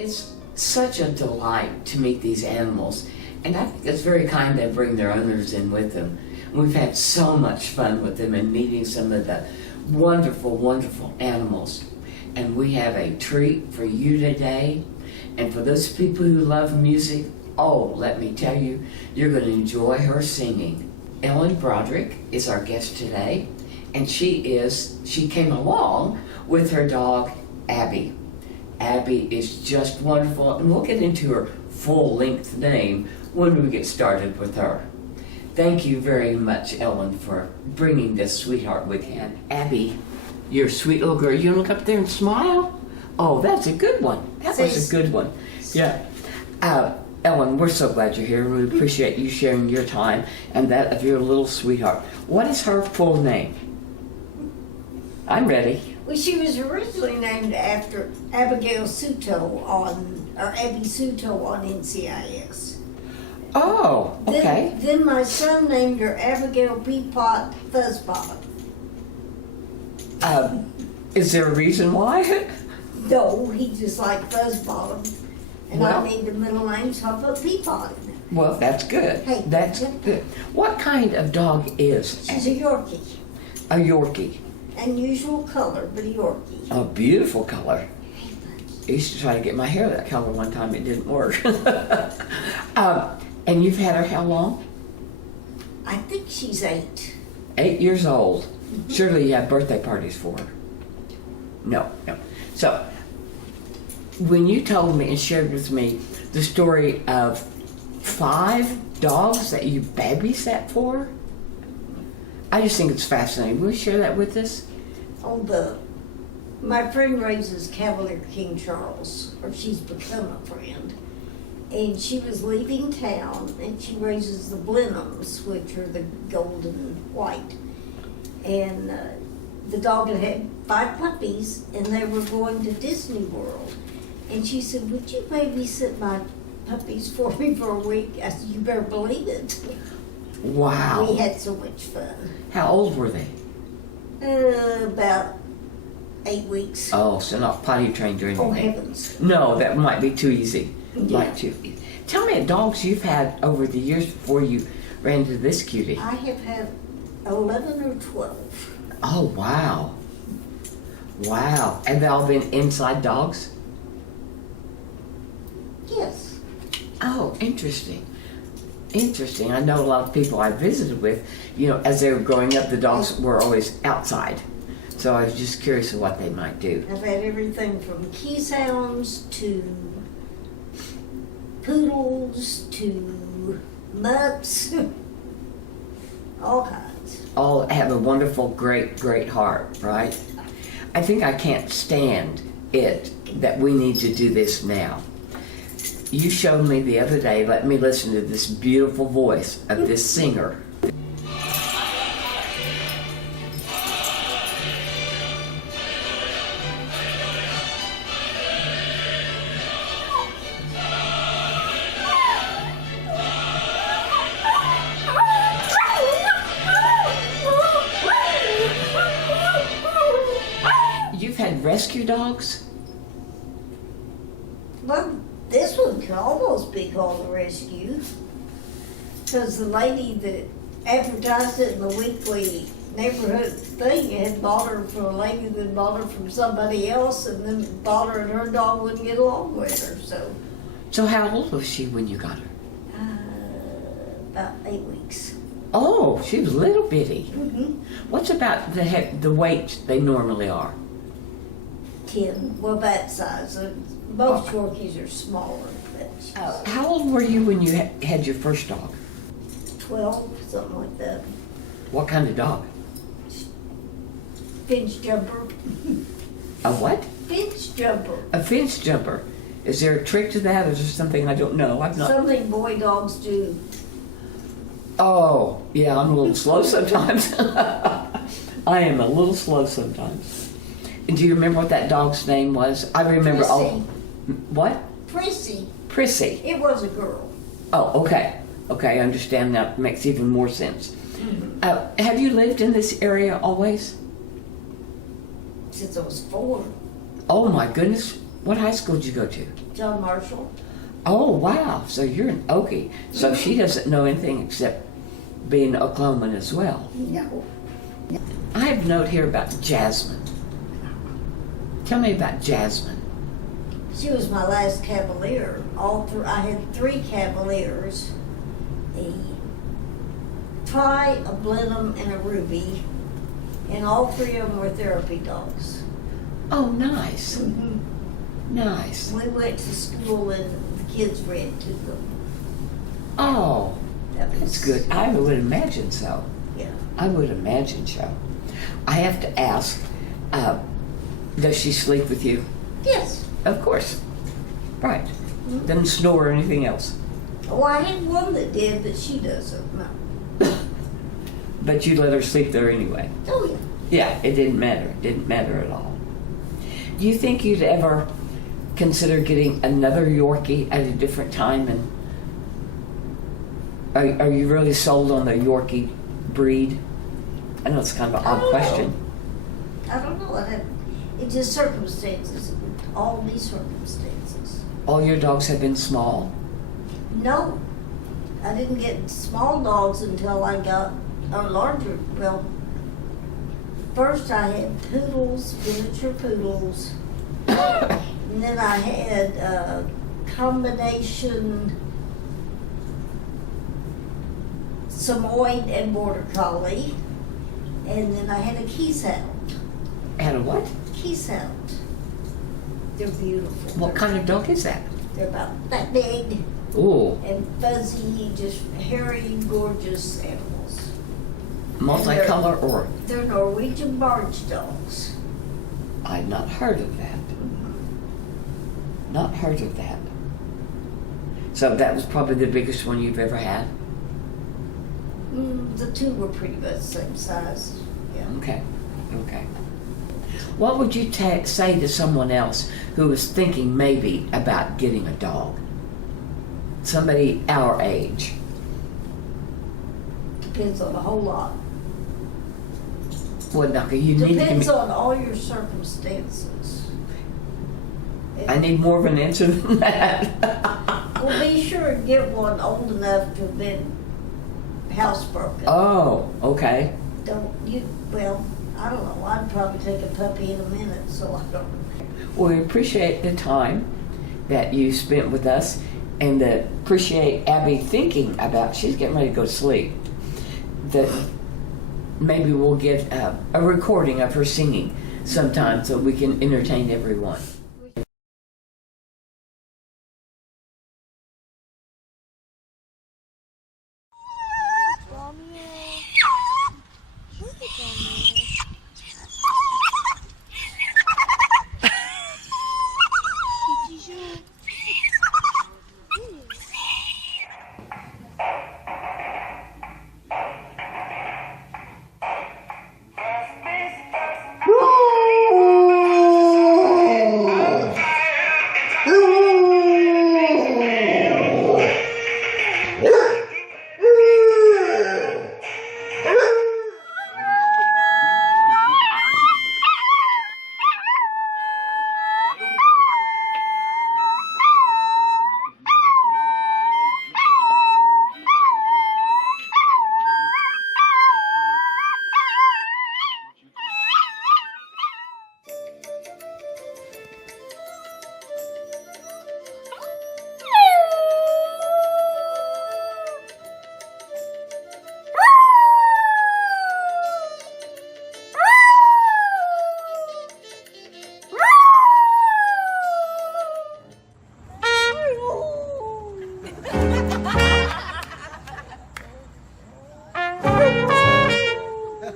It's such a delight to meet these animals, and I think it's very kind they bring their owners in with them. We've had so much fun with them and meeting some of the wonderful, wonderful animals. And we have a treat for you today. And for those people who love music, oh, let me tell you, you're going to enjoy her singing. Ellen Braudrick is our guest today, and she came along with her dog, Abbie. Abbie is just wonderful, and we'll get into her full-length name when we get started with her. Thank you very much, Ellen, for bringing this sweetheart with you. And Abbie, you're a sweet little girl. You look up there and smile? Oh, that's a good one. That was a good one. Yeah. Ellen, we're so glad you're here. We appreciate you sharing your time and that of your little sweetheart. What is her full name? I'm ready. Well, she was originally named after Abigail Suto Abbie Suto on NCIS. Oh, okay. Then my son named her Abigail Peapot Fuzzbottom. Is there a reason why? No, he just liked Fuzzbottom. And I made the middle name, so I put Peapot in it. Well, that's good. Hey, that's good. What kind of dog is She's a Yorkie. A Yorkie. Unusual color, but a Yorkie. A beautiful color. I used to try to get my hair that color one time. It didn't work. And you've had her how long? I think she's 8. 8 years old. Surely you have birthday parties for her. No. So, when you told me and shared with me the story of 5 dogs that you babysat for, I just think it's fascinating. Will you share that with us? My friend raises Cavalier King Charles, or she's become a friend. And she was leaving town, and she raises the Blenheims, which are the gold and white. And the dog had 5 puppies, and they were going to Disney World. And she said, "Would you babysit my puppies for me for a week?" I said, "You better believe it." Wow. We had so much fun. How old were they? About 8 weeks. Oh, so not potty trained or anything. Oh, heavens. No, that might be too easy. Yeah. Might too. Tell me, dogs you've had over the years before you ran into this cutie. I have had 11 or 12. Oh, wow. Wow. And they've all been inside dogs? Yes. Oh, interesting. Interesting. I know a lot of people I visited with, as they were growing up, the dogs were always outside. So I was just curious of what they might do. I've had everything from Keeshonds to poodles to mutts, all kinds. All have a wonderful, great, great heart, right? I think I can't stand it that we need to do this now. You showed me the other day, let me listen to this beautiful voice of this singer. You've had rescue dogs? Well, this one could almost be called a rescue, because the lady that advertised it in the weekly neighborhood thing had bought her from a lady that bought her from somebody else, and then bought her, and her dog wouldn't get along with her. So how old was she when you got her? About 8 weeks. Oh, she was little bitty. Mm-hmm. What's about the weight they normally are? 10. Well, that size. Most Yorkies are smaller. But How old were you when you had your first dog? 12, something like that. What kind of dog? Finch jumper. A what? Finch jumper. A fence jumper. Is there a trick to that, or is there something I don't know? I've not. Something boy dogs do. Oh, yeah, I'm a little slow sometimes. I am a little slow sometimes. And do you remember what that dog's name was? I remember Prissy. all. What? Prissy. Prissy. It was a girl. Oh, okay. Okay, I understand now. It makes even more sense. Mm-hmm. Have you lived in this area always? Since I was 4. Oh my goodness. What high school did you go to? John Marshall. Oh, wow. So you're an Okie. So she doesn't know anything except being an Oklahoman as well. No. I have a note here about Jasmine. Tell me about Jasmine. She was my last Cavalier. I had 3 Cavaliers, a Tri, a Blenheim, and a Ruby, and all 3 of them were therapy dogs. Oh, nice. Nice. We went to school and the kids read to them. Oh, That was that's good. I would imagine so. Yeah. I would imagine so. I have to ask, does she sleep with you? Yes. Of course. Right. Doesn't snore or anything else. Oh, I had one that did, but she doesn't. No. But you let her sleep there anyway. Oh, yeah. Yeah, it didn't matter. It didn't matter at all. Do you think you'd ever consider getting another Yorkie at a different time? And are you really sold on the Yorkie breed? I know it's kind of an odd question. I don't know. It's just circumstances. All these circumstances. All your dogs have been small? No. I didn't get small dogs until I got a larger. Well, first I had poodles, miniature poodles. And then I had a combination Samoyed and Border Collie. And then I had a Keys Hound. And a what? Keys Hound. They're beautiful. What kind of dog is that? They're about that big Ooh, and fuzzy, just hairy, gorgeous animals. multicolor or? They're Norwegian barge dogs. I've not heard of that. Not heard of that. So that was probably the biggest one you've ever had? The 2 were pretty much the same size. Yeah. Okay, okay. What would you say to someone else who was thinking maybe about getting a dog? Somebody our age. Depends on a whole lot. Well, Naka, you need to give Depends me, on all your circumstances. I need more of an answer than that. Well, be sure and get one old enough to have been housebroken. Oh, okay. Well, I don't know. I'd probably take a puppy in a minute, so I don't. Well, we appreciate the time that you spent with us and appreciate Abbie thinking about, she's getting ready to go to sleep, that maybe we'll get a recording of her singing sometime so we can entertain everyone.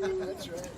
That's right.